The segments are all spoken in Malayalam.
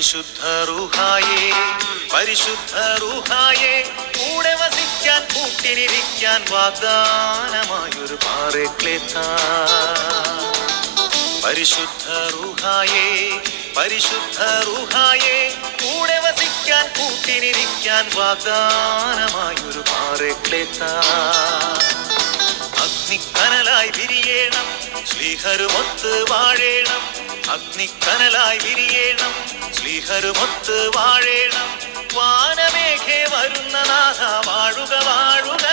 പരിശുദ്ധ റൂഹായേ പരിശുദ്ധ റൂഹായേ കൂടെ വസിക്കാൻ കൂട്ടിനിരിക്കാൻ വാഗ്ദാനമായൊരു പാറക്ലേത്ത. പരിശുദ്ധ റൂഹായേ പരിശുദ്ധ റൂഹായേ കൂടെ വസിക്കാൻ കൂട്ടിനിരിക്കാൻ വാഗ്ദാനമായൊരു പാറക്ലേത്ത. അഗ്നിക്കനലായി വിരിയേണം ശ്രീഹരുമൊത്ത് വാഴേണം അഗ്നിക്കനലായി വിരിയേണം ശ്രീഹരുമൊത്ത് വാഴേണം. വാനമേഘേ വരുന്ന നാഥ വാഴുക വാഴുക.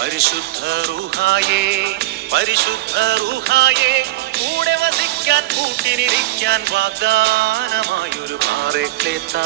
പരിശുദ്ധ റൂഹായേ പരിശുദ്ധ റൂഹായേ. കൂടെ വസിക്കാൻ കൂട്ടിനിരിക്കാൻ വാഗ്ദാനമായൊരു പാറേക്ലേത്ത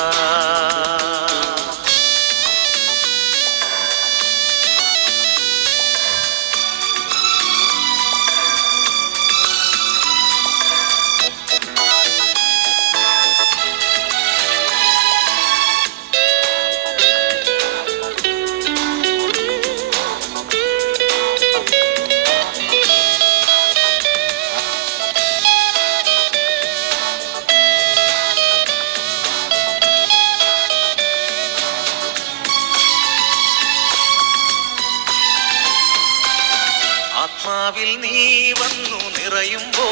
നിറയുമ്പോ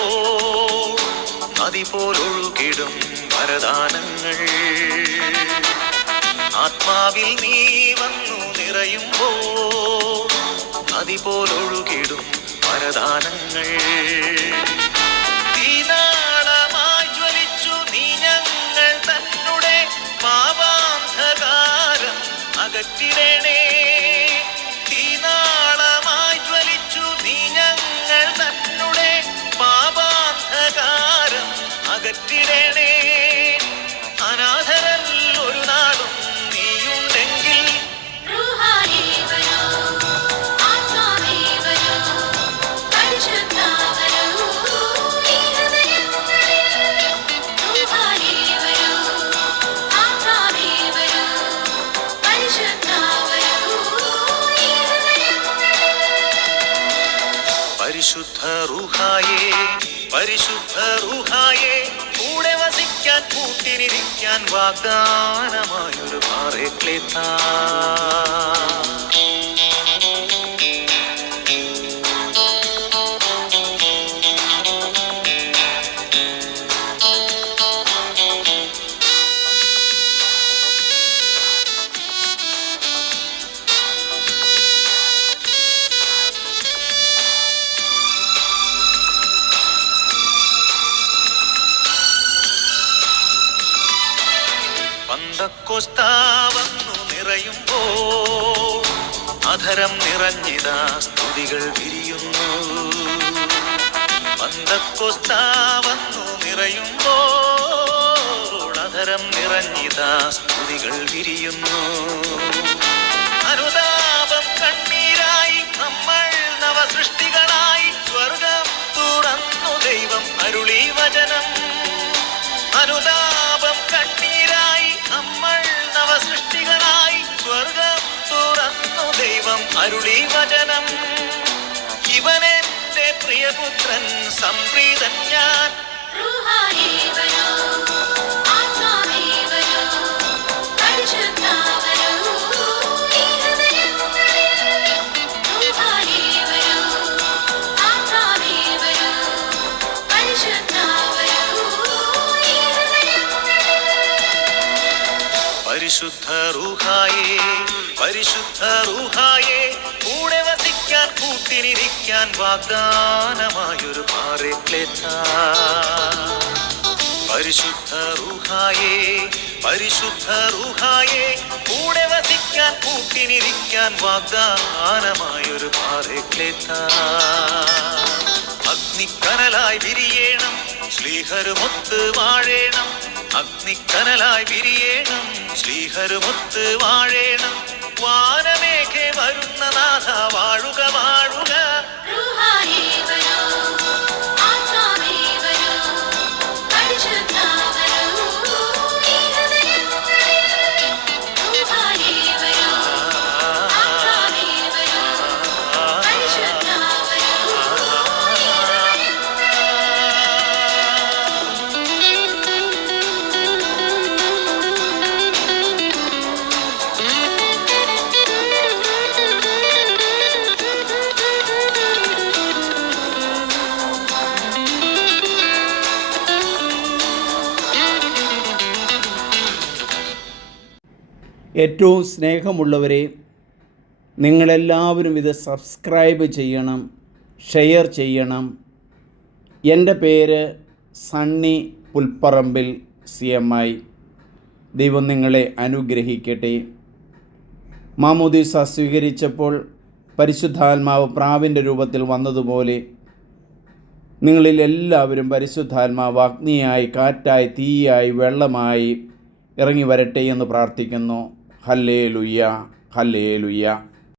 നദി പോലൊഴുകിടും വരദാനങ്ങൾ. ആത്മാവിൽ നീ വന്നു നിറയുമ്പോ നദി പോലൊഴുകിടും വരദാനങ്ങൾ. അകറ്റിടണേ. പരിശുദ്ധ റൂഹായേ പരിശുദ്ധ റൂഹായേ കൂടെ വസിക്കാൻ കൂട്ടിനിരിക്കാൻ വാഗ്ദാനമായൊരു പാറേക്ലേത്ത പന്തക്കൊസ്താവന്നു നിറയുമ്പോ അധരം നിറഞ്ഞിതാ സ്തുതികൾ വിരിയുന്നു. പന്തക്കൊസ്താവന്നു നിറയുമ്പോ അധരം നിറഞ്ഞിതാ സ്തുതികൾ വിരിയുന്നു. അരുളി വചനം. ഇവനെന്റെ പ്രിയപുത്രൻ സംപ്രീതൻ ഞാൻ. പരിശുദ്ധ റൂഹായേ പരിശുദ്ധ റൂഹായെ കൂടെ വസിക്കാൻ കൂട്ടിനിരിക്കാൻ വാഗ്ദാനമായൊരു പാറേക്ലേത്ത പരിശുദ്ധ റൂഹായെ പരിശുദ്ധ റൂഹായെ കൂടെ വസിക്കാൻ കൂട്ടിനിരിക്കാൻ വാഗ്ദാനമായൊരു പാറേക്ലേത്ത അഗ്നിക്കനലായി വിരിയേണം ശ്രീഹരുമൊത്ത് വാഴേണം. അഗ്നിക്കനലായി വിരിയേണം ശ്രീഹരുമൊത്ത് വാഴേണം. വാനമേഘെ വരുന്ന ഏറ്റവും സ്നേഹമുള്ളവരെ നിങ്ങളെല്ലാവരും ഇത് സബ്സ്ക്രൈബ് ചെയ്യണം ഷെയർ ചെയ്യണം. എന്റെ പേര് Sunny Pulpparambil C M I. ദൈവം നിങ്ങളെ അനുഗ്രഹിക്കട്ടെ. മാമോദീസ സ്വീകരിച്ചപ്പോൾ പരിശുദ്ധാത്മാവ് പ്രാവിന്റെ രൂപത്തിൽ വന്നതുപോലെ നിങ്ങളിൽ എല്ലാവരും പരിശുദ്ധാത്മാവ് അഗ്നിയായി കാറ്റായി തീയായി വെള്ളമായി ഇറങ്ങി വരട്ടെ എന്ന് പ്രാർത്ഥിക്കുന്നു. ഹല്ലേ ലുയ്യ ഹല്ലേ ലുയ്യ